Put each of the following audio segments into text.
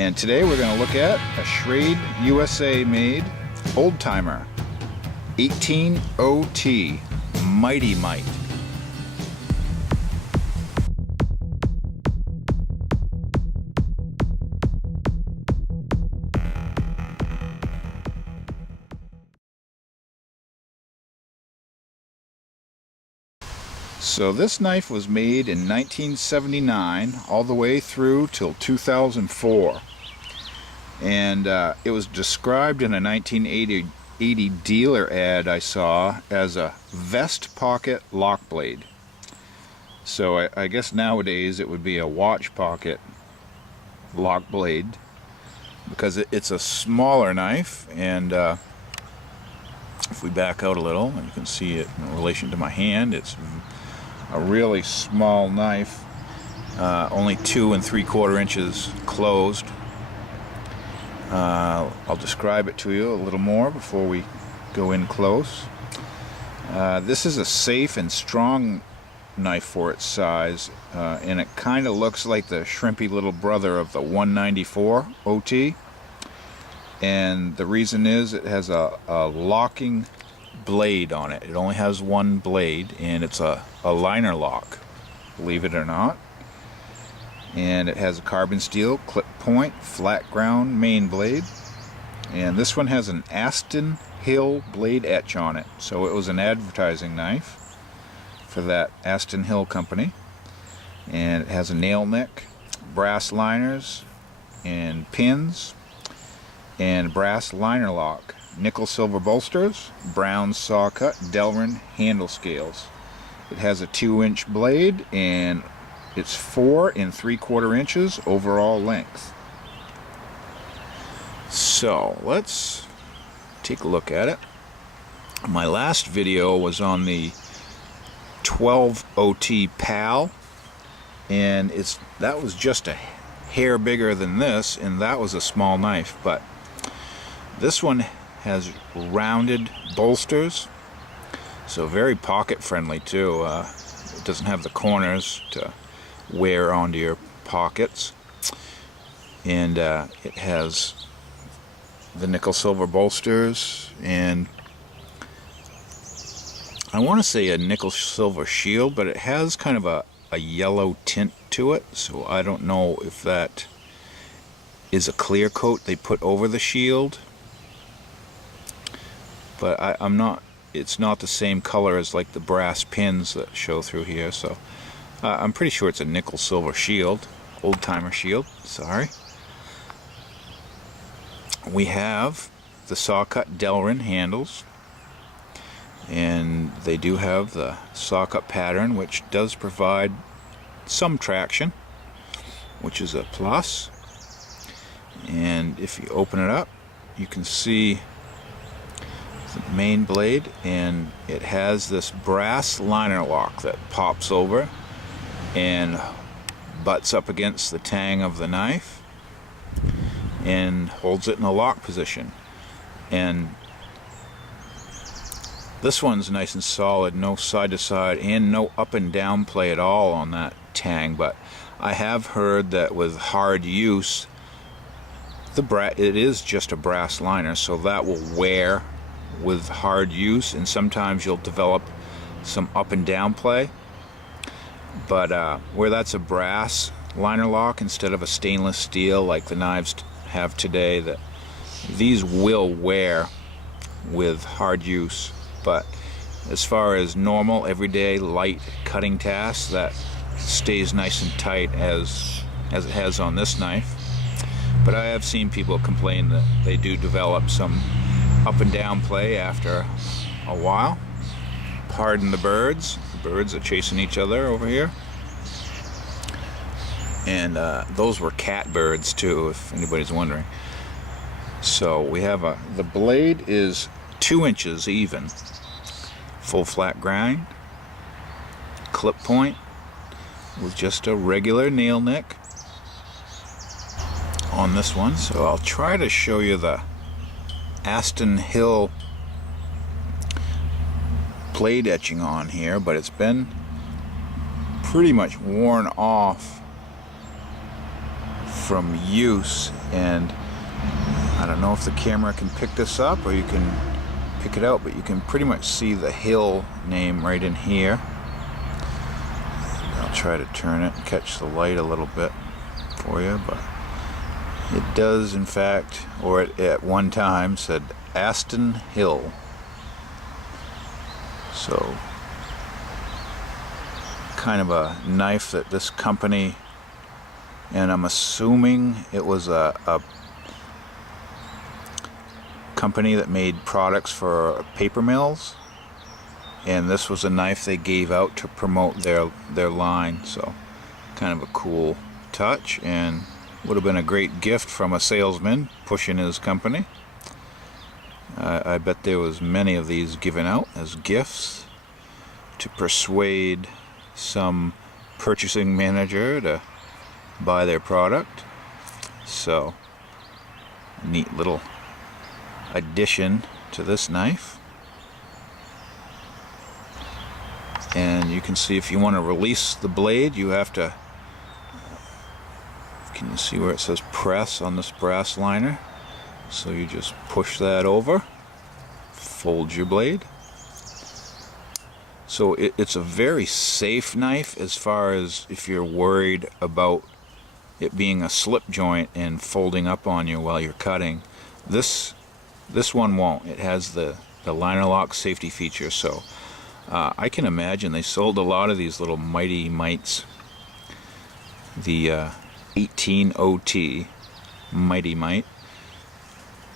And today we're going to look at a Schrade U.S.A. made old timer 18OT Mighty Mite. So this knife was made in 1979 all the way through till 2004. And it was described in a 1980 dealer ad I saw as a vest pocket lock blade. So I guess nowadays it would be a watch pocket lock blade, because it's a smaller knife. And if we back out a little, you can see it in relation to my hand, it's a really small knife, only 2 3/4 inches closed. I'll describe it to you a little more before we go in close. This is a safe and strong knife for its size, and it kind of looks like the shrimpy little brother of the 194 OT. And the reason is it has a locking blade on it. It only has one blade, and it's a liner lock, believe it or not. And it has a carbon steel clip point flat ground main blade, and this one has an Asten-Hill blade etch on it, so it was an advertising knife for that Asten-Hill company. And it has a nail neck, brass liners and pins, and brass liner lock, nickel silver bolsters, brown Sawcut Delrin handle scales. It has a 2-inch blade, and it's 4 3/4 inches overall length. So let's take a look at it. My last video was on the 12 OT PAL, and that was just a hair bigger than this, and that was a small knife. But this one has rounded bolsters, so very pocket friendly too. It doesn't have the corners to wear onto your pockets, and it has the nickel silver bolsters, and I want to say a nickel silver shield, but it has kind of a yellow tint to it, so I don't know if that is a clear coat they put over the shield. But it's not the same color as like the brass pins that show through here, so I'm pretty sure it's a nickel silver shield, old timer shield, sorry. We have the Sawcut Delrin handles, and they do have the Sawcut pattern, which does provide some traction, which is a plus. And if you open it up, you can see the main blade, and it has this brass liner lock that pops over and butts up against the tang of the knife and holds it in a lock position. And this one's nice and solid, no side to side and no up and down play at all on that tang. But I have heard that with hard use, it is just a brass liner, so that will wear with hard use, and sometimes you'll develop some up and down play. But where that's a brass liner lock instead of a stainless steel like the knives have today, that these will wear with hard use. But as far as normal everyday light cutting tasks, that stays nice and tight as it has on this knife. But I have seen people complain that they do develop some up and down play after a while. Pardon the birds. The birds are chasing each other over here. And those were cat birds too, if anybody's wondering. So we have the blade is 2 inches even, full flat grind, clip point with just a regular nail nick on this one. So I'll try to show you the Asten-Hill blade etching on here, but it's been pretty much worn off from use, and I don't know if the camera can pick this up or you can pick it out, but you can pretty much see the Hill name right in here. I'll try to turn it and catch the light a little bit for you, but it does in fact, or it at one time said Asten-Hill. So kind of a knife that this company, and I'm assuming it was a company that made products for paper mills, and this was a knife they gave out to promote their line. So kind of a cool touch, and would have been a great gift from a salesman pushing his company. I bet there was many of these given out as gifts to persuade some purchasing manager to buy their product. So neat little addition to this knife. And you can see if you want to release the blade, you have to, can you see where it says press on this brass liner? So you just push that over, fold your blade. So it's a very safe knife as far as if you're worried about it being a slip joint and folding up on you while you're cutting. This one won't. It has the liner lock safety feature. So I can imagine they sold a lot of these little Mighty Mites. The 18OT Mighty Mite.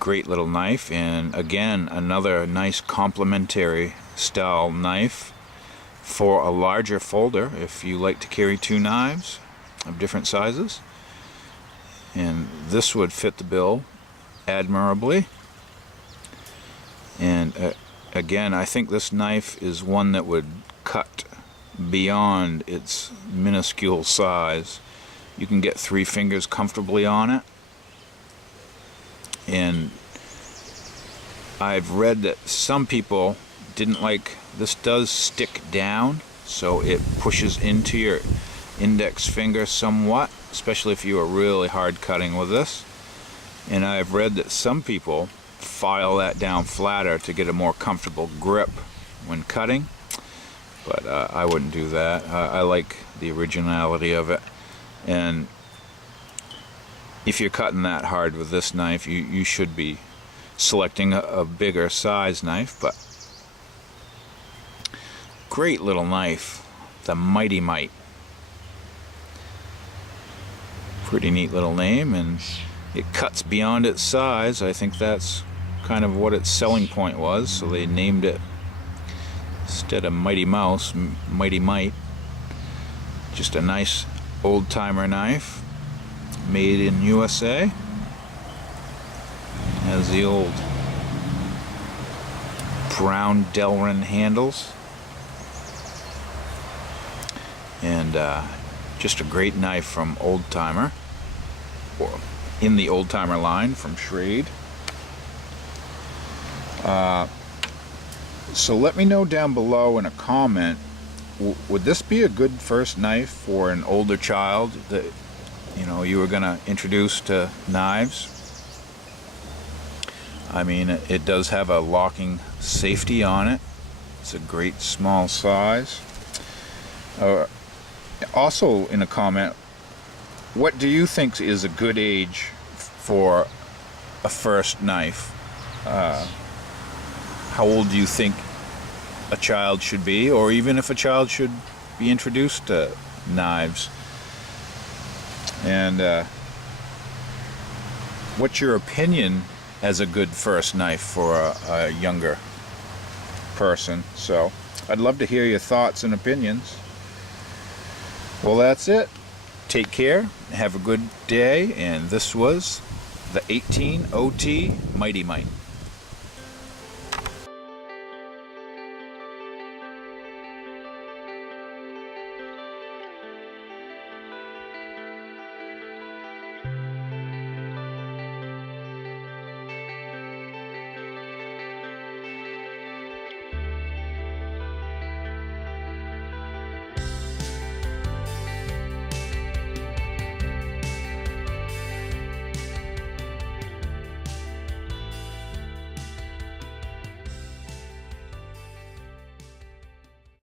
Great little knife, and again another nice complementary style knife for a larger folder if you like to carry two knives of different sizes, and this would fit the bill admirably. And again, I think this knife is one that would cut beyond its minuscule size. You can get 3 fingers comfortably on it. And I've read that some people didn't like, this does stick down, so it pushes into your index finger somewhat, especially if you are really hard cutting with this. And I've read that some people file that down flatter to get a more comfortable grip when cutting, but I wouldn't do that. I like the originality of it. And if you're cutting that hard with this knife, you should be selecting a bigger size knife. But great little knife, the Mighty Mite. Pretty neat little name, and it cuts beyond its size. I think that's kind of what its selling point was, so they named it, instead of Mighty Mouse, Mighty Mite. Just a nice old-timer knife, made in USA. Has the old brown Delrin handles, and just a great knife from Old Timer, or in the Old Timer line from Schrade. So let me know down below in a comment, would this be a good first knife for an older child that you were going to introduce to knives? I mean, it does have a locking safety on it. It's a great small size. Also in a comment, what do you think is a good age for a first knife? How old do you think a child should be, or even if a child should be introduced to knives? And what's your opinion as a good first knife for a younger person? So I'd love to hear your thoughts and opinions. Well, that's it. Take care, have a good day, and this was the 18OT Mighty Mite.